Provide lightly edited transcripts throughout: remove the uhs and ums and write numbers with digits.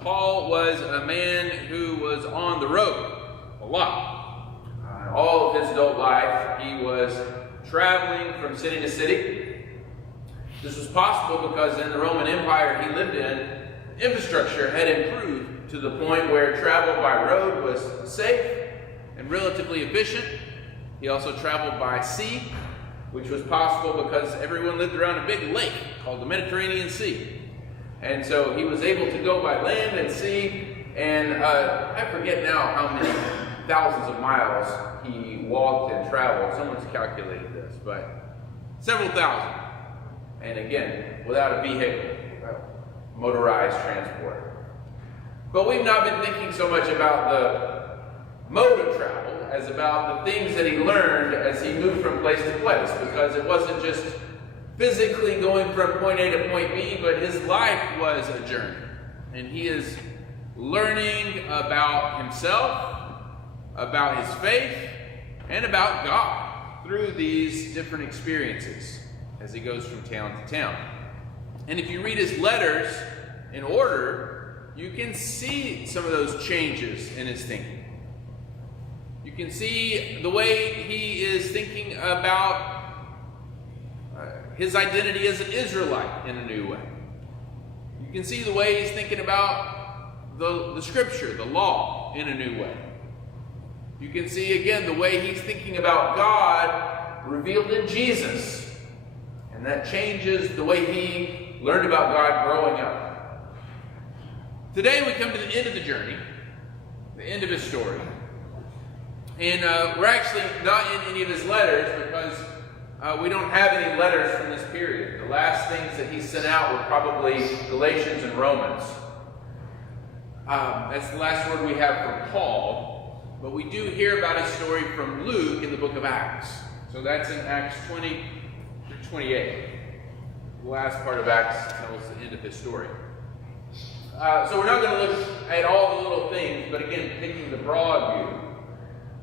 Paul was a man who was on the road a lot. All of his adult life, he was traveling from city to city. This was possible because in the Roman Empire he lived in, infrastructure had improved to the point where travel by road was safe and relatively efficient. He also traveled by sea, which was possible because everyone lived around a big lake called the Mediterranean Sea. And so he was able to go by land and sea, and I forget now how many thousands of miles he walked and traveled. Someone's calculated this, but several thousand. And again, without a vehicle, motorized transport. But we've not been thinking so much about the mode of travel as about the things that he learned as he moved from place to place, because it wasn't just physically going from point A to point B, but his life was a journey. And he is learning about himself, about his faith, and about God through these different experiences as he goes from town to town. And if you read his letters in order, you can see some of those changes in his thinking. You can see the way he is thinking about his identity as an Israelite in a new way. You can see the way he's thinking about the scripture, the law, in a new way. You can see again the way he's thinking about God revealed in Jesus. And that changes the way he learned about God growing up. Today we come to the end of the journey, the end of his story. And we're actually not in any of his letters because we don't have any letters from this period. The last things that he sent out were probably Galatians and Romans. That's the last word we have from Paul. But we do hear about his story from Luke in the book of Acts. So that's in Acts 20 through 28. The last part of Acts tells the end of his story. So we're not going to look at all the little things, but again, taking the broad view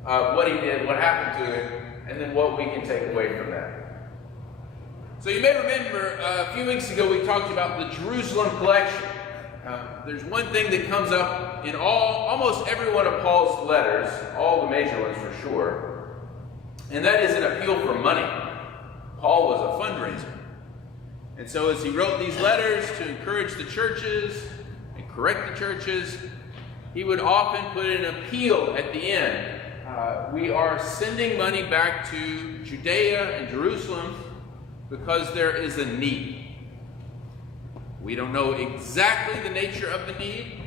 of what he did, what happened to him, and then what we can take away from that. So you may remember a few weeks ago we talked about the Jerusalem collection. There's one thing that comes up in almost every one of Paul's letters, all the major ones for sure, and that is an appeal for money. Paul was a fundraiser. And so as he wrote these letters to encourage the churches and correct the churches, he would often put an appeal at the end. We are sending money back to Judea and Jerusalem because there is a need. We don't know exactly the nature of the need.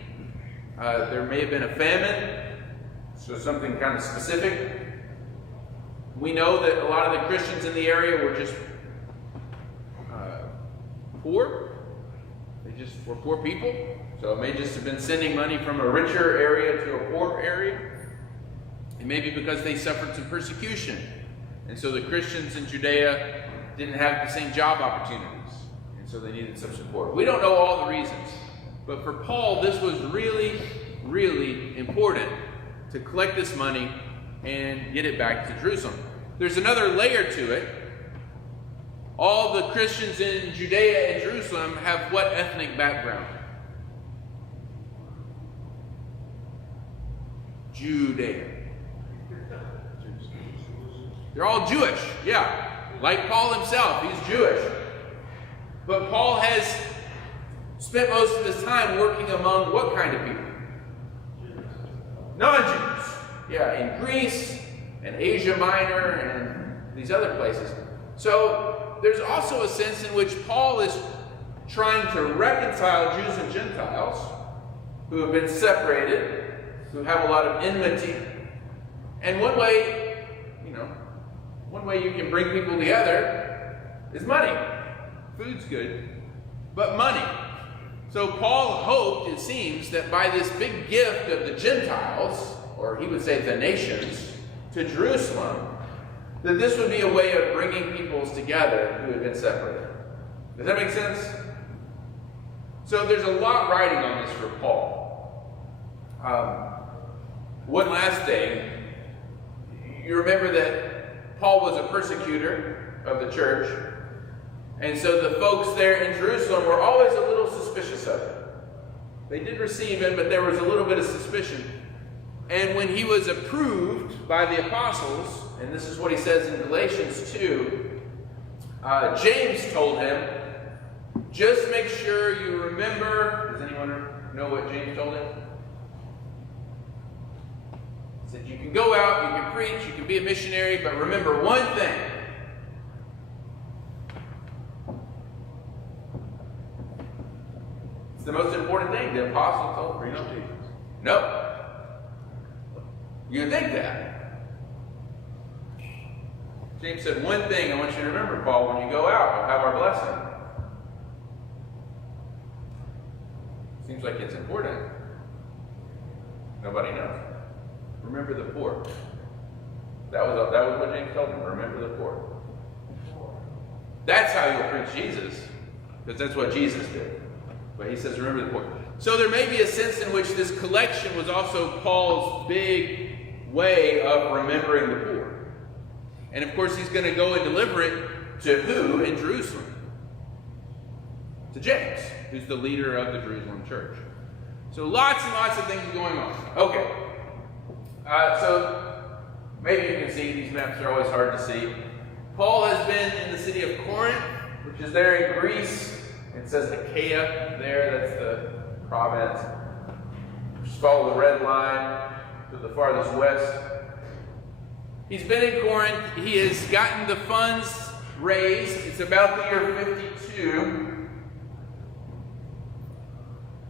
There may have been a famine, so something kind of specific. We know that a lot of the Christians in the area were just poor. They just were poor people. So it may just have been sending money from a richer area to a poor area. It may be because they suffered some persecution. And so the Christians in Judea didn't have the same job opportunities. And so they needed some support. We don't know all the reasons. But for Paul, this was really, really important to collect this money and get it back to Jerusalem. There's another layer to it. All the Christians in Judea and Jerusalem have what ethnic background? Judea. They're all Jewish, yeah. Like Paul himself, he's Jewish. But Paul has spent most of his time working among what kind of people? Non-Jews. Yeah, in Greece and Asia Minor and these other places. So there's also a sense in which Paul is trying to reconcile Jews and Gentiles who have been separated, who have a lot of enmity. And one way you can bring people together is money. Food's good, but money. So Paul hoped, it seems, that by this big gift of the Gentiles, or he would say the nations, to Jerusalem, that this would be a way of bringing peoples together who had been separated. Does that make sense? So there's a lot riding on this for Paul. One last thing. You remember that Paul was a persecutor of the church, and so the folks there in Jerusalem were always a little suspicious of it. They did receive him, but there was a little bit of suspicion. And when he was approved by the apostles, and this is what he says in Galatians 2, James told him, just make sure you remember. Does anyone know what James told him? He said, you can go out, you can preach, you can be a missionary, but remember one thing. It's the most important thing the apostle told him. Jesus. No. You think that. James said, one thing I want you to remember, Paul, when you go out, you'll have our blessing. Seems like it's important. Nobody knows. Remember the poor. That was what James told him. Remember the poor. That's how you'll preach Jesus, because that's what Jesus did. But he says, remember the poor. So there may be a sense in which this collection was also Paul's big way of remembering the poor. And of course, he's going to go and deliver it to who in Jerusalem? To James, who's the leader of the Jerusalem church. So lots and lots of things going on. Okay. So maybe you can see, these maps are always hard to see. Paul has been in the city of Corinth, which is there in Greece. It says Achaia there, that's the province. Just follow the red line to the farthest west. He's been in Corinth. He has gotten the funds raised. It's about the year 52.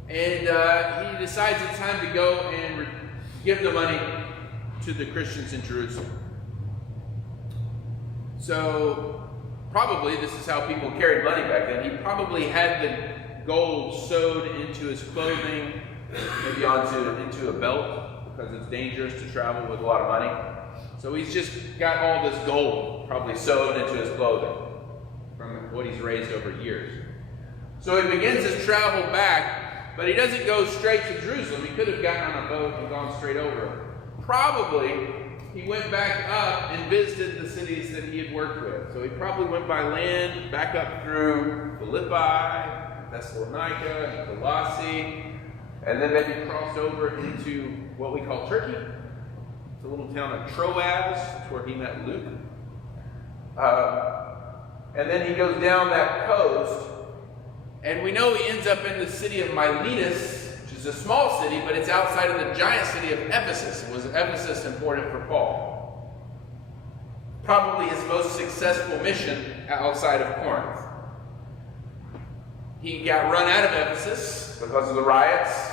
And he decides it's time to go and give the money to the Christians in Jerusalem. So, probably this is how people carried money back then. He probably had the gold sewed into his clothing, maybe into a belt, because it's dangerous to travel with a lot of money. So he's just got all this gold probably sewed into his clothing from what he's raised over years. So he begins his travel back, but he doesn't go straight to Jerusalem. He could have gotten on a boat and gone straight over. Probably he went back up and visited the cities that he had worked with. So he probably went by land, back up through Philippi, Thessalonica, and Colossae, and then maybe crossed over into what we call Turkey. It's a little town of Troas. That's where he met Luke. And then he goes down that coast, and we know he ends up in the city of Miletus, which is a small city, but it's outside of the giant city of Ephesus. Was Ephesus important for Paul? Probably his most successful mission outside of Corinth. He got run out of Ephesus because of the riots,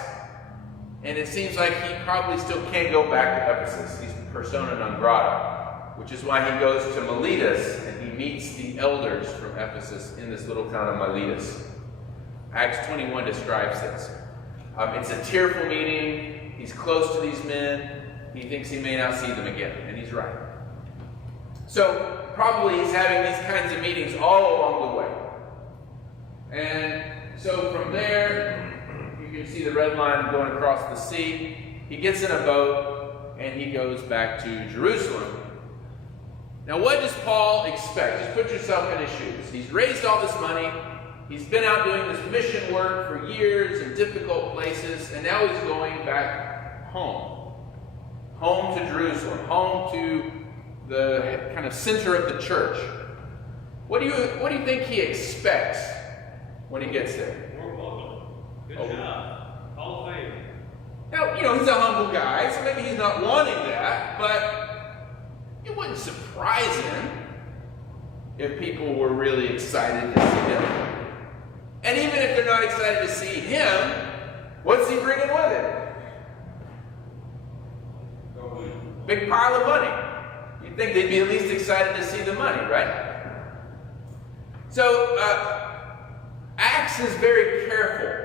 and it seems like he probably still can't go back to Ephesus. He's persona non grata, which is why he goes to Miletus and he meets the elders from Ephesus in this little town of Miletus. Acts 21 describes this. It's a tearful meeting. He's close to these men. He thinks he may not see them again, and he's right. So probably he's having these kinds of meetings all along the way. And so from there, you can see the red line going across the sea. He gets in a boat, and he goes back to Jerusalem. Now, what does Paul expect? Just put yourself in his shoes. He's raised all this money. He's been out doing this mission work for years in difficult places, and now he's going back home. Home to Jerusalem. Home to the kind of center of the church. What do you think he expects when he gets there? More welcome. Good job. Hall of Fame. Now, he's a humble guy, so maybe he's not wanting that, but it wouldn't surprise him if people were really excited to see him. And even if they're not excited to see him, what's he bringing with him? Big pile of money. You'd think they'd be at least excited to see the money, right? So, Acts is very careful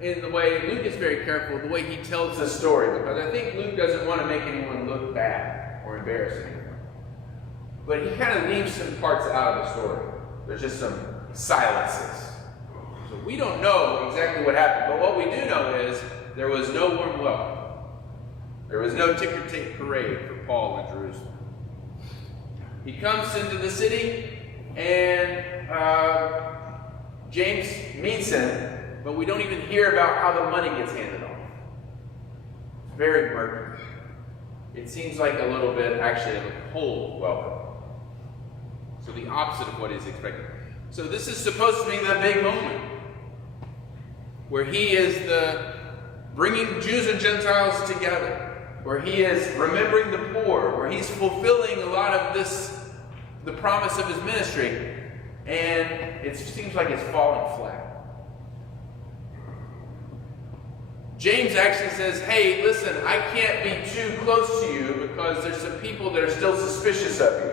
in the way, Luke is very careful in the way he tells the story, because I think Luke doesn't want to make anyone look bad or embarrass anyone. But he kind of leaves some parts out of the story. There's just some silences. So we don't know exactly what happened, but what we do know is there was no warm welcome. There was no ticker tape parade for Paul in Jerusalem. He comes into the city, and James meets him, but we don't even hear about how the money gets handed off. It's very murky. It seems like a little bit, actually, of a cold welcome. So the opposite of what is expected. So this is supposed to be the big moment where he is bringing Jews and Gentiles together, where he is remembering the poor, where he's fulfilling a lot of the promise of his ministry, and it seems like it's falling flat. James actually says, hey, listen, I can't be too close to you because there's some people that are still suspicious of you.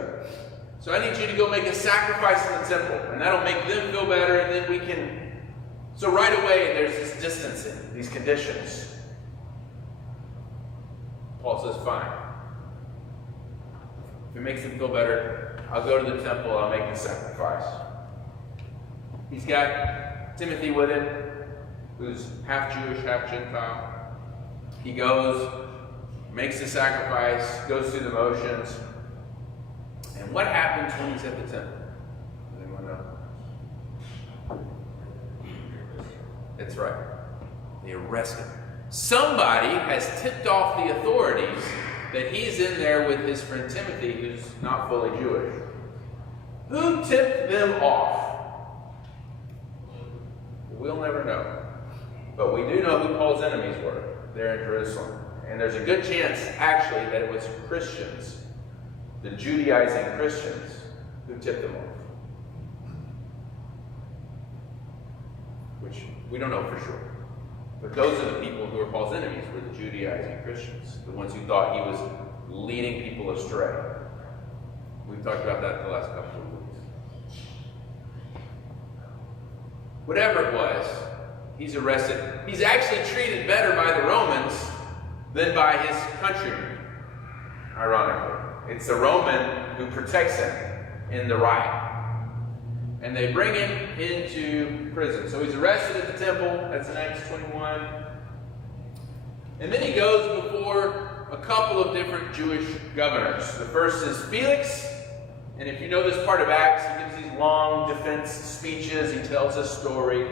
So I need you to go make a sacrifice in the temple, and that'll make them feel better, and then we can... So right away, there's this distancing, these conditions. Paul says, fine. If it makes them feel better, I'll go to the temple, I'll make the sacrifice. He's got Timothy with him, who's half Jewish, half Gentile. He goes, makes the sacrifice, goes through the motions. And what happens when he's at the temple? Does anyone know? That's right. They arrest him. Somebody has tipped off the authorities that he's in there with his friend Timothy, who's not fully Jewish. Who tipped them off? We'll never know. But we do know who Paul's enemies were there in Jerusalem. And there's a good chance, actually, that it was Christians, the Judaizing Christians, who tipped them off. Which we don't know for sure. But those are the people who were Paul's enemies, were the Judaizing Christians, the ones who thought he was leading people astray. We've talked about that the last couple of weeks. Whatever it was, he's arrested. He's actually treated better by the Romans than by his countrymen, ironically. It's the Roman who protects him in the riot. And they bring him into prison. So he's arrested at the temple. That's in Acts 21. And then he goes before a couple of different Jewish governors. The first is Felix. And if you know this part of Acts, he gives these long defense speeches. He tells a story.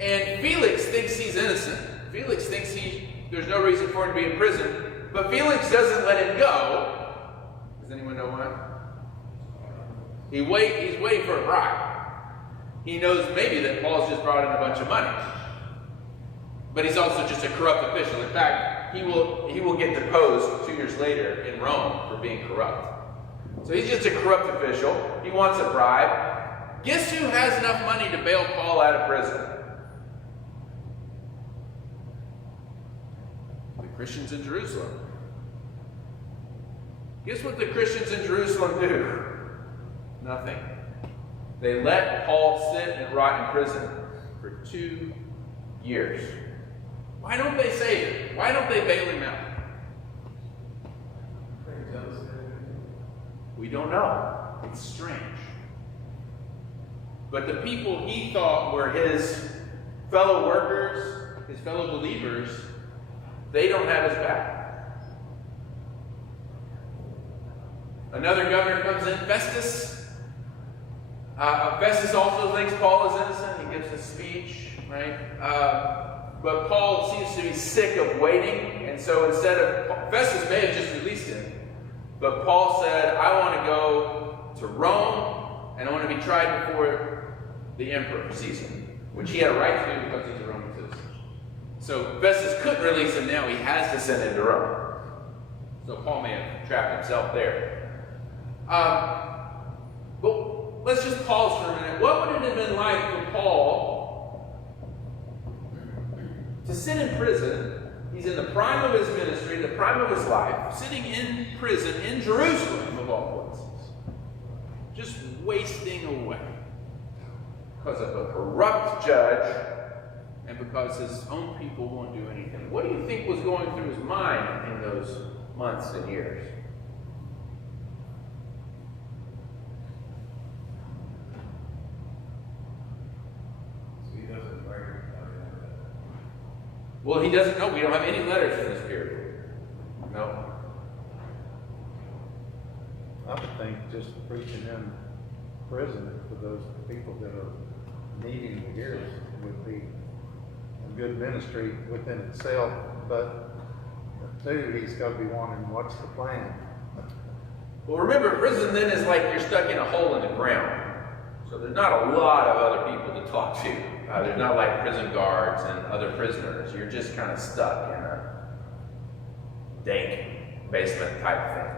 And Felix thinks he's innocent. Felix thinks there's no reason for him to be in prison. But Felix doesn't let him go. Does anyone know why? He's waiting for a bribe. He knows maybe that Paul's just brought in a bunch of money. But he's also just a corrupt official. In fact, he will get deposed 2 years later in Rome for being corrupt. So he's just a corrupt official. He wants a bribe. Guess who has enough money to bail Paul out of prison? The Christians in Jerusalem. Guess what the Christians in Jerusalem do? Nothing. They let Paul sit and rot in prison for 2 years. Why don't they save him? Why don't they bail him out? We don't know. It's strange. But the people he thought were his fellow workers, his fellow believers, they don't have his back. Another governor comes in, Festus. Festus also thinks Paul is innocent. He gives a speech, right? But Paul seems to be sick of waiting, and so Festus may have just released him, but Paul said, I want to go to Rome, and I want to be tried before the emperor, Caesar, which he had a right to do because he's a Roman citizen. So Festus couldn't release him now. He has to send him to Rome. So Paul may have trapped himself there. But let's just pause for a minute. What would it have been like for Paul to sit in prison? He's in the prime of his ministry, the prime of his life, sitting in prison in Jerusalem, of all places, just wasting away because of a corrupt judge and because his own people won't do anything. What do you think was going through his mind in those months and years? Well, he doesn't know. We don't have any letters from this period. No. I would think just preaching him prison for those people that are needing to hear it would be a good ministry within itself, but too, he's got to be wondering what's the plan. Well, remember, prison then is like you're stuck in a hole in the ground. So there's not a lot of other people to talk to. There's not like prison guards and other prisoners. You're just kind of stuck in a dank basement type thing.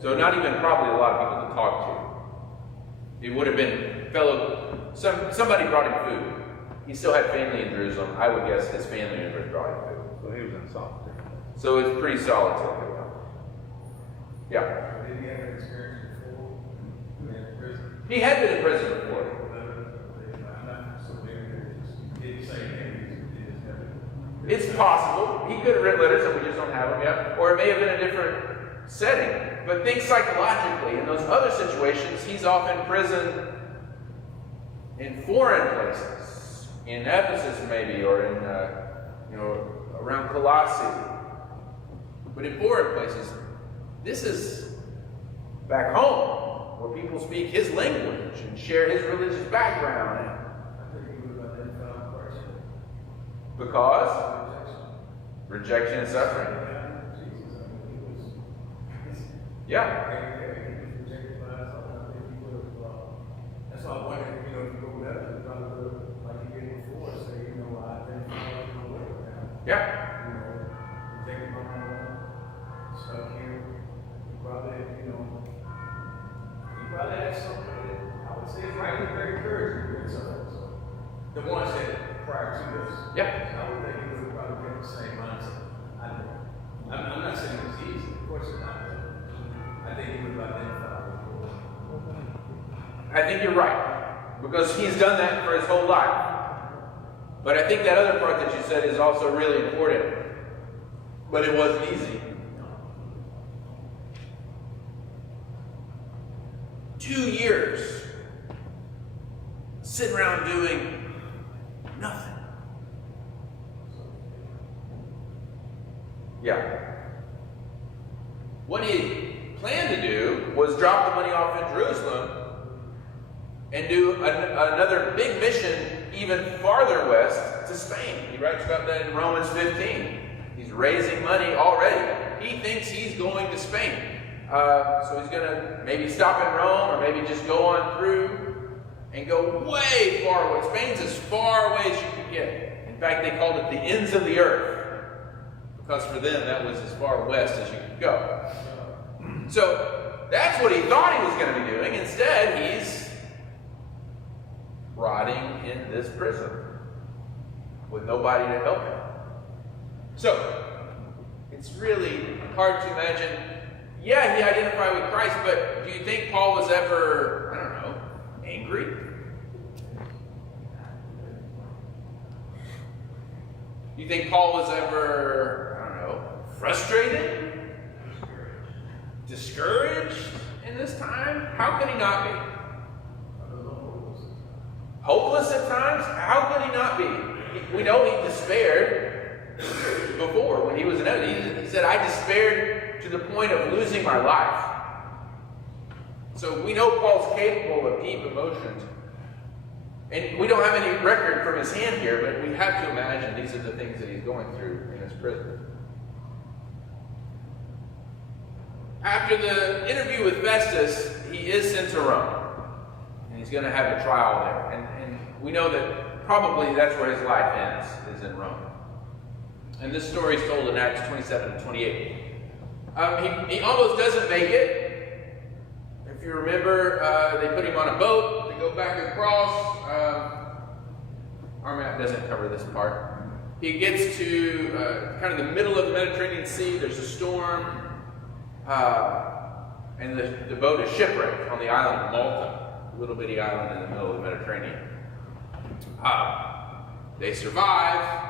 So not even probably a lot of people to talk to. It would have been somebody brought him food. He still had family in Jerusalem. I would guess his family members brought him food. So he was in solitary. So it's pretty solitary. Yeah. Did he have an experience before? In prison? He had been in prison before. It's possible. He could have written letters and we just don't have them yet. Or it may have been a different setting. But think psychologically. In those other situations, he's off in prison in foreign places. In Ephesus maybe, or in, around Colossae. But in foreign places, this is back home, where people speak his language and share his religious background. I think he would have identified person. Because rejection and suffering. Jesus, I mean, he was. Yeah. He was rejected by us. I think he would have. That's why I wanted, if you go with that, to try to live like he did before, say, I identify my way now. Yeah. Rejected my mom, stuck here. He probably had something that I would say is right, very encouraging. So the ones that prior to this. Yeah. I would think he would have probably been the same mindset. I'm not saying it was easy, of course it's not. I think he would have identified with it. I think you're right. Because he's done that for his whole life. But I think that other part that you said is also really important. But it wasn't easy. 2 years sitting around doing nothing. Yeah. What he planned to do was drop the money off in Jerusalem and do another big mission even farther west to Spain. He writes about that in Romans 15. He's raising money already. He thinks he's going to Spain. So he's going to maybe stop in Rome or maybe just go on through and go way far away. Spain's as far away as you can get. In fact, they called it the ends of the earth because for them that was as far west as you could go. So that's what he thought he was going to be doing. Instead, he's rotting in this prison with nobody to help him. So it's really hard to imagine. Yeah, he identified with Christ, but do you think Paul was ever, angry? Do you think Paul was ever, frustrated? Discouraged in this time? How could he not be? Hopeless at times? How could he not be? We know he despaired before when he was in Italy. He said, I despaired to the point of losing my life. So we know Paul's capable of deep emotions. And we don't have any record from his hand here, but we have to imagine these are the things that he's going through in his prison. After the interview with Festus, he is sent to Rome. And he's going to have a trial there. And we know that probably that's where his life ends, is in Rome. And this story is told in Acts 27 and 28. He almost doesn't make it. If you remember, they put him on a boat to go back across. Our map doesn't cover this part. He gets to kind of the middle of the Mediterranean Sea. There's a storm. And the boat is shipwrecked on the island of Malta, a little bitty island in the middle of the Mediterranean. They survive.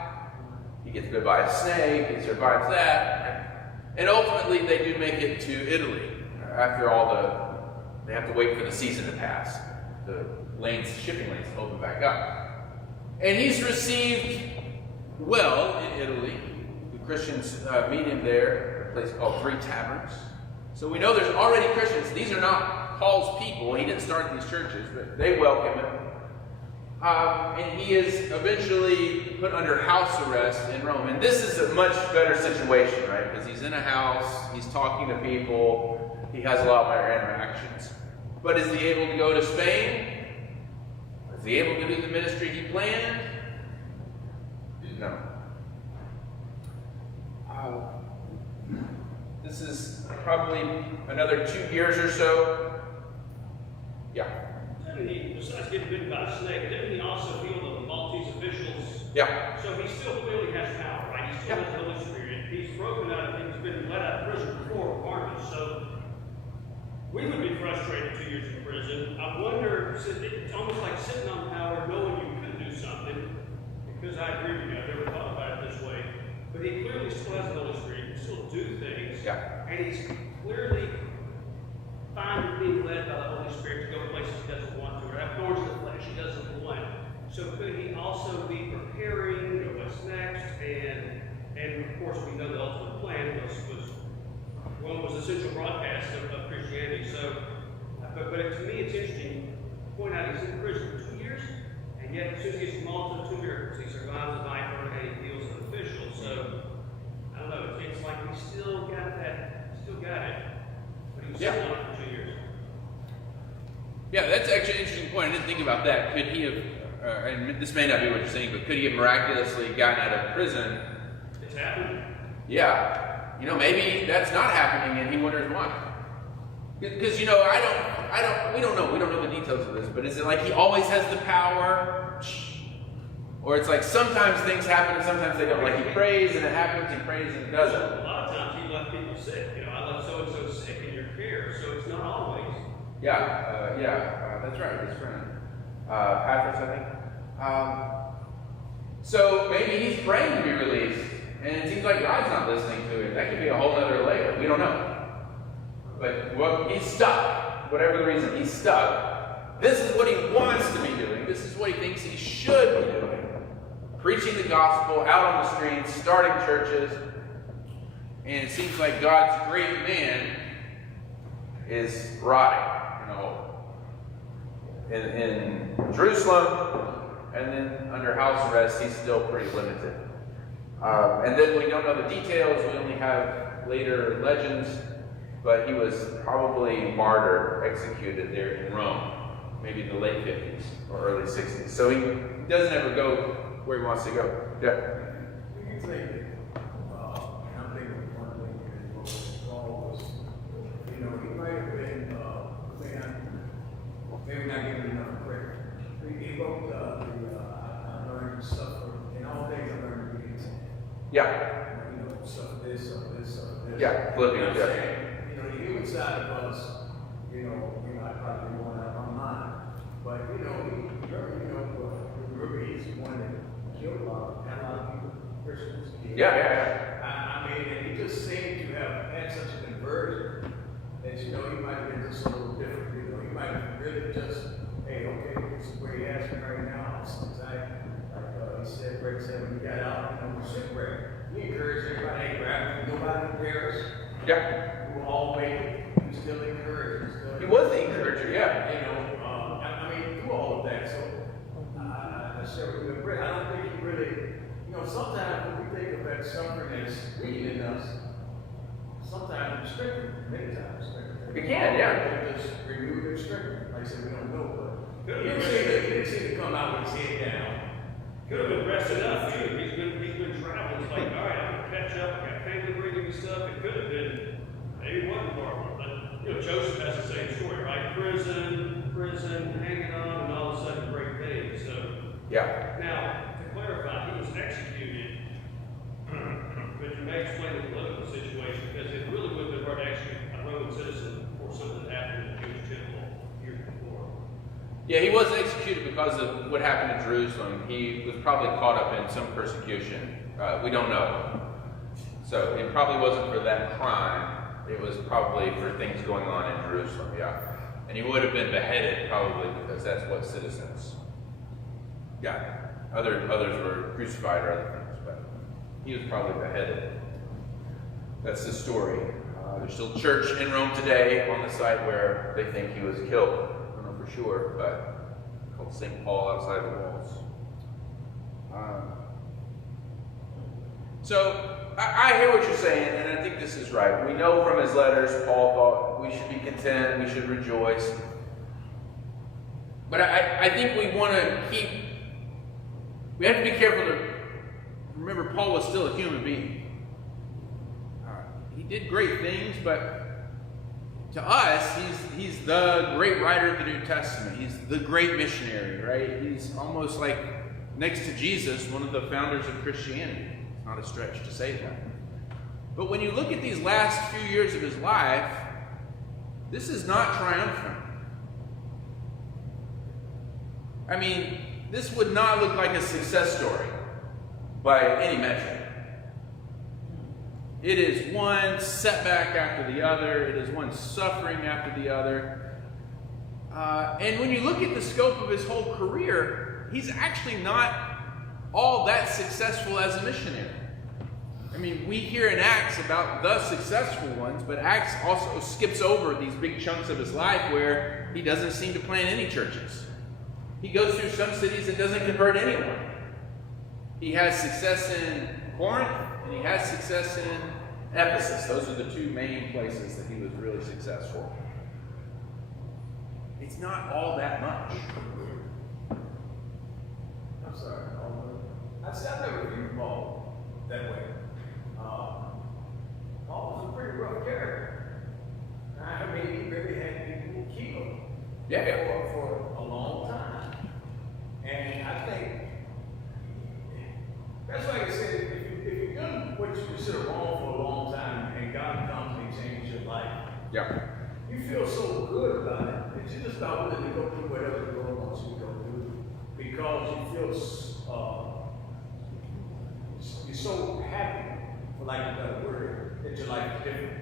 He gets bit by a snake. He survives that. And ultimately, they do make it to Italy. After they have to wait for the season to pass. The shipping lanes open back up. And he's received well in Italy. The Christians meet him there, a place called Three Taverns. So we know there's already Christians. These are not calls people. He didn't start these churches, but they welcome him. And he is eventually put under house arrest in Rome. And this is a much better situation, right? Because he's in a house, he's talking to people, he has a lot better interactions. But is he able to go to Spain? Is he able to do the ministry he planned? No. This is probably another 2 years or so. Yeah. Didn't he, besides getting bitten by a snake, didn't he also heal the Maltese officials? Yeah. So he still clearly has power, right? He still has the Holy Spirit. He's broken out, he's been let out of prison before Barnabas. So we would be frustrated 2 years in prison. I wonder, it's almost like sitting on power, knowing you could do something. Because I agree with you, I've never thought about it this way. But he clearly still has the Holy Spirit, he can still do things. Yeah. And he's clearly fine with being led by the Holy Spirit to go places he doesn't want to, or have thorns in the flesh he doesn't want. So could he also be preparing, what's next? And of course we know the ultimate plan was the central broadcast of Christianity. So, but to me it's interesting to point out he's in prison for 2 years, and yet as soon as he gets to Malta, 2 miracles. He survives the viper and he heals an official. So I don't know, it's like he still got it. But he was sitting on it for 2 years. Yeah, that's actually an interesting point. I didn't think about that. Could he have, and this may not be what you're saying, but could he have miraculously gotten out of prison? It's happened. Yeah. Maybe that's not happening and he wonders why. Because, we don't know the details of this, but is it like he always has the power? Or it's like sometimes things happen and sometimes they don't. Like he prays and it happens, he prays and it doesn't. A lot of times he left people sick. I left so-and-so sick in your care, so it's not always. That's right, his friend. Patrick, I think. So maybe he's praying to be released, and it seems like God's not listening to him. That could be a whole other layer. We don't know. But he's stuck. Whatever the reason, he's stuck. This is what he wants to be doing. This is what he thinks he should be doing. Preaching the gospel out on the streets, starting churches. And it seems like God's great man is rotting in Jerusalem, and then under house arrest, he's still pretty limited. And then we don't know the details. We only have later legends, but he was probably martyred, executed there in Rome, maybe in the late 50s or early 60s. So he doesn't ever go where he wants to go. Yeah. Do you think, I'm thinking one thing that was Paul was, he might have been, maybe not giving enough credit. He wrote I learned to suffer, in all things I learned to be content. Yeah. Suffer this. Yeah, Philippians, yeah. The human side of us, I probably want out of my mind. But, remember he's the one that killed a lot of people, Christians. Yeah. I mean, and he just seemed to have had such a conversion that, he might have been just a little different. He might have really just, hey, okay, this is where he has me right now. Since he said, Greg said, when he got out, shipwreck, he encouraged everybody, hey, grab nobody in Paris. Yeah. We will all make it. He was still encouraged. He was the encourager, yeah. Through all of that. So, I share with you, Brett, I don't think he really, sometimes when we think of that suffering as reading in us, sometimes it's restricted, many times. You can, yeah. Just remove the restriction. Like I said, we don't know, but he didn't seem to come out with his head down. Could have been rested up too. He's been traveling. It's like, all right, I'm gonna catch up. I got family bringing me stuff. It could have been maybe one department, but Joseph has the same story, right? Prison, hanging on, and all of a sudden great things. So yeah. Now to clarify, he was executed, but you may explain the political situation because it really would have been hard to execute a Roman citizen for something that happened in the Jewish temple years before. Yeah, he was executed because of what happened in Jerusalem. He was probably caught up in some persecution. We don't know. So it probably wasn't for that crime. It was probably for things going on in Jerusalem, yeah. And he would have been beheaded probably because that's what citizens. Yeah. Others were crucified or other things, but he was probably beheaded. That's the story. There's still church in Rome today on the site where they think he was killed. I don't know for sure, but called St. Paul outside the walls. So I hear what you're saying, and I think this is right. We know from his letters, Paul thought we should be content, we should rejoice. But I think we have to be careful to remember Paul was still a human being. He did great things, but to us, he's the great writer of the New Testament. He's the great missionary, right? He's almost like, next to Jesus, one of the founders of Christianity. It's not a stretch to say that. But when you look at these last few years of his life, this is not triumphant. I mean, this would not look like a success story by any measure. It is one setback after the other. It is one suffering after the other. And when you look at the scope of his whole career, he's actually not all that successful as a missionary. I mean, we hear in Acts about the successful ones, but Acts also skips over these big chunks of his life where he doesn't seem to plant any churches. He goes through some cities and doesn't convert anyone. He has success in Corinth, and he has success in Ephesus. Those are the two main places that he was really successful. It's not all that much. I'm sorry. I've never viewed Paul that way. Paul was a pretty rough character. I mean, he really had people killed for a long time. And I think that's why I said, if you've done what you consider wrong for a long time, and God comes and changes your life, you feel so good about it that you're just not willing to go through whatever the Lord wants you to go through, because you feel you're so happy, for lack of a better word, that your life is different.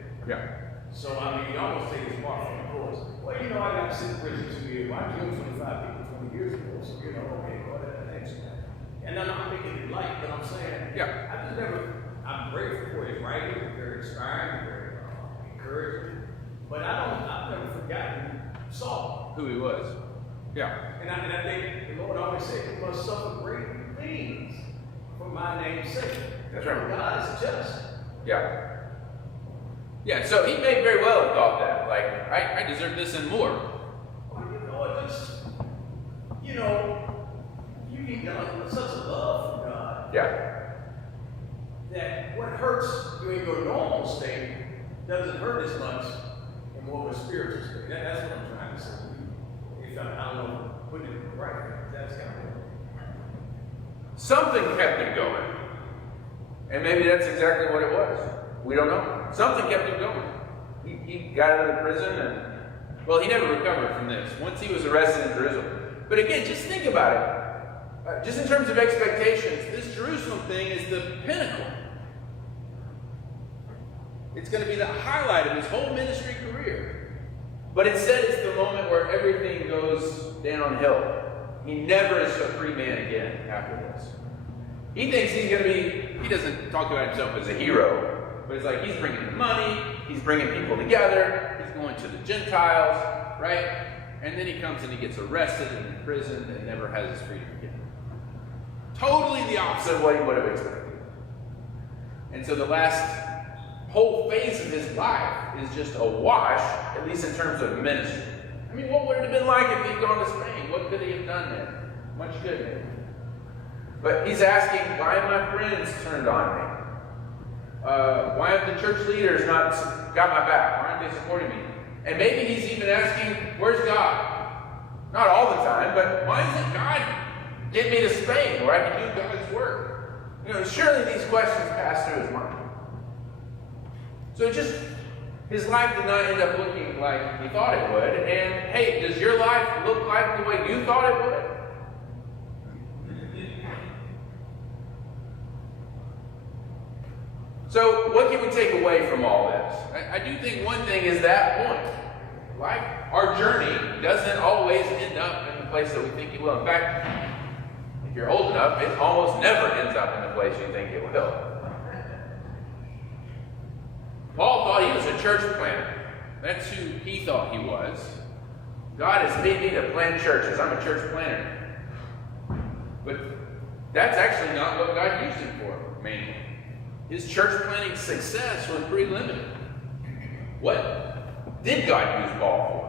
So I mean, you almost take it apart from the course. Well, you know, I got to sit in prison 2 years. Well, I killed 25 people 20 years ago, so you know, okay, well, that's that. And then I'm making it light, but I'm saying, I'm grateful for his writing, very inspiring, very encouraging. But I've never forgotten Saul. Who he was. And I think the Lord always said, you must suffer great things for my name's sake. That's right. God is just. Yeah, so he may very well have thought that. Like, I deserve this and more. Well, you can done with such a love for God. That what hurts you in your normal state doesn't hurt as much in more of a spiritual state. That's what I'm trying to say. If I don't know, putting it right, that's kind of Something kept him going. And maybe that's exactly what it was. We don't know. Something kept him going. He got out of the prison and, well, he never recovered from this. Once he was arrested in Jerusalem. But again, just think about it. Just in terms of expectations, this Jerusalem thing is the pinnacle. It's going to be the highlight of his whole ministry career. But instead, it's the moment where everything goes downhill. He never is a free man again after this. He thinks he's going to be, he doesn't talk about himself as a hero, but it's like he's bringing the money, he's bringing people together, he's going to the Gentiles, right? And then he comes and he gets arrested and imprisoned and never has his freedom again. Totally the opposite of what he would have expected. And so the last whole phase of his life is just a wash, at least in terms of ministry. I mean, what would it have been like if he'd gone to Spain? What could he have done there? Much good, maybe. But he's asking, why have my friends turned on me? Why have the church leaders not got my back? Why aren't they supporting me? And maybe he's even asking, where's God? Not all the time, but why doesn't God get me to Spain where I can do God's work? You know, surely these questions pass through his mind. So his life did not end up looking like he thought it would. And hey, does your life look like the way you thought it would? So what can we take away from all this? I do think one thing is that point. Like, our journey doesn't always end up in the place that we think it will. In fact, if you're old enough, it almost never ends up in the place you think it will. Paul thought he was a church planter. That's who he thought he was. God has made me to plant churches. I'm a church planter. But that's actually not what God used him for, mainly. His church planting success was pretty limited. What did God use Paul for?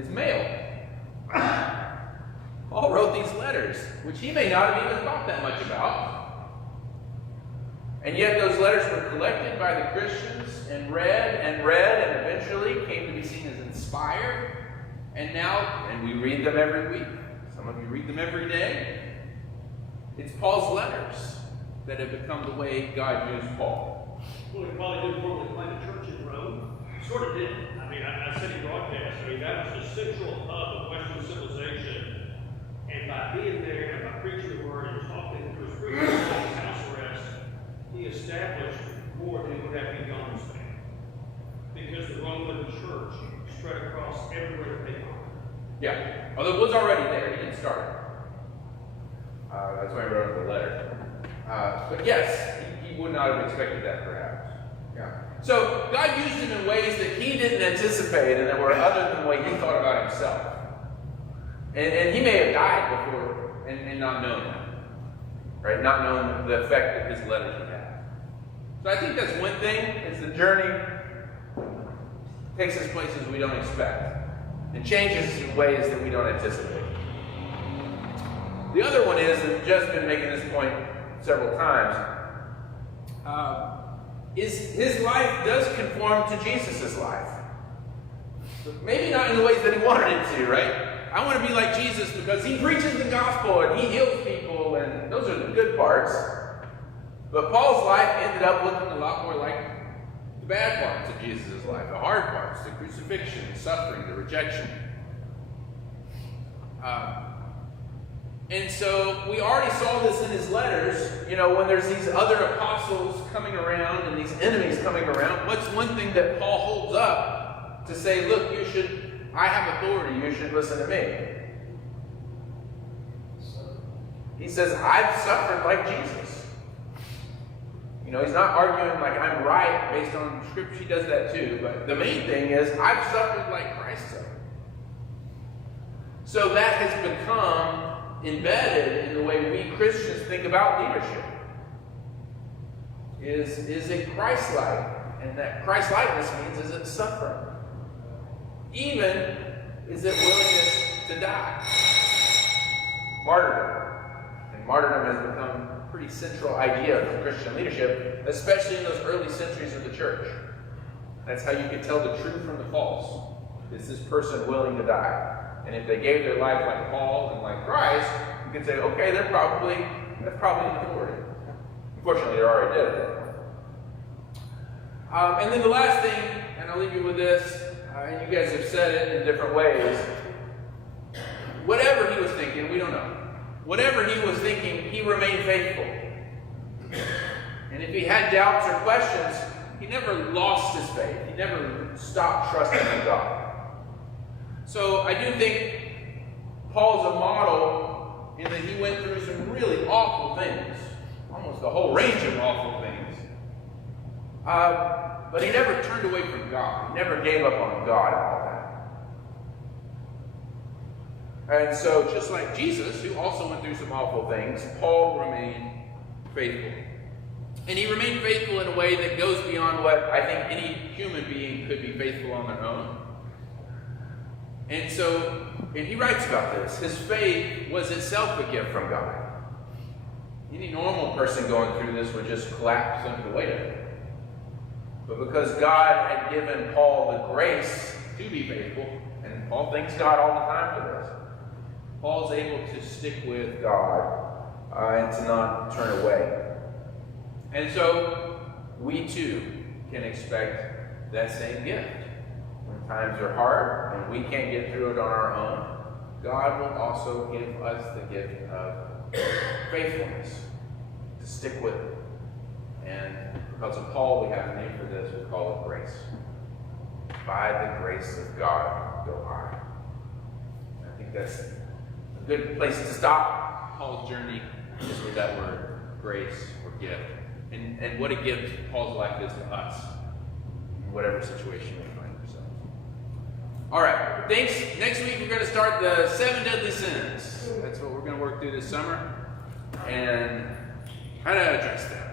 His mail. Paul wrote these letters, which he may not have even thought that much about. And yet those letters were collected by the Christians and read, and eventually came to be seen as inspired. And we read them every week. Some of you read them every day. It's Paul's letters that have become the way God used Paul. Well, he probably didn't formally plant a church in Rome. Sort of did. I mean, I said he broadcast. I mean, that was the central hub of Western civilization. And by being there and by preaching the word and talking to his preaching his house arrest, he established more than he would have been gone in Spain. Because the Roman church spread across everywhere that they gone. Yeah. Although it was already there. He didn't start it. That's why I wrote the letter. But yes, he would not have expected that, perhaps. Yeah. So God used him in ways that he didn't anticipate and that were other than the way he thought about himself. And he may have died before and not known that. Right? Not known the effect that his letters would have. So I think that's one thing, is the journey takes us places we don't expect. And changes us in ways that we don't anticipate. The other one is, and Jeff's been making this point several times, is his life does conform to Jesus' life. Maybe not in the ways that he wanted it to, right? I want to be like Jesus because he preaches the gospel and he heals people, and those are the good parts. But Paul's life ended up looking a lot more like the bad parts of Jesus' life, the hard parts, the crucifixion, the suffering, the rejection. And so we already saw this in his letters, when there's these other apostles coming around and these enemies coming around. What's one thing that Paul holds up to say, look, I have authority, you should listen to me? He says, I've suffered like Jesus. He's not arguing like I'm right based on scripture. He does that too. But the main thing is, I've suffered like Christ suffered. So that has become embedded in the way we Christians think about leadership. Is it Christ-like? And that Christ-likeness means, is it suffering? Even, is it willingness to die? Martyrdom. And martyrdom has become a pretty central idea of Christian leadership, especially in those early centuries of the church. That's how you could tell the true from the false. Is this person willing to die? And if they gave their life like Paul and like Christ, you can say, okay, that's probably an authority. Unfortunately, they're already dead. And then the last thing, and I'll leave you with this, and you guys have said it in different ways. Whatever he was thinking, we don't know. Whatever he was thinking, he remained faithful. And if he had doubts or questions, he never lost his faith. He never stopped trusting in God. So I do think Paul's a model in that he went through some really awful things. Almost a whole range of awful things. But he never turned away from God. He never gave up on God and all that. And so just like Jesus, who also went through some awful things, Paul remained faithful. And he remained faithful in a way that goes beyond what I think any human being could be faithful on their own. And he writes about this. His faith was itself a gift from God. Any normal person going through this would just collapse under the weight of it. But because God had given Paul the grace to be faithful, and Paul thanks God all the time for this, Paul's able to stick with God and to not turn away. And so we too can expect that same gift. When times are hard and we can't get through it on our own, God will also give us the gift of faithfulness, to stick with it. And because of Paul, we have a name for this, we call it grace. By the grace of God go I. I think that's a good place to stop. Paul's journey is with that word, grace or gift. And what a gift Paul's life is to us, in whatever situation we find ourselves. All right, thanks. Next week we're going to start the 7 deadly sins. That's what we're going to work through this summer, and how to address that.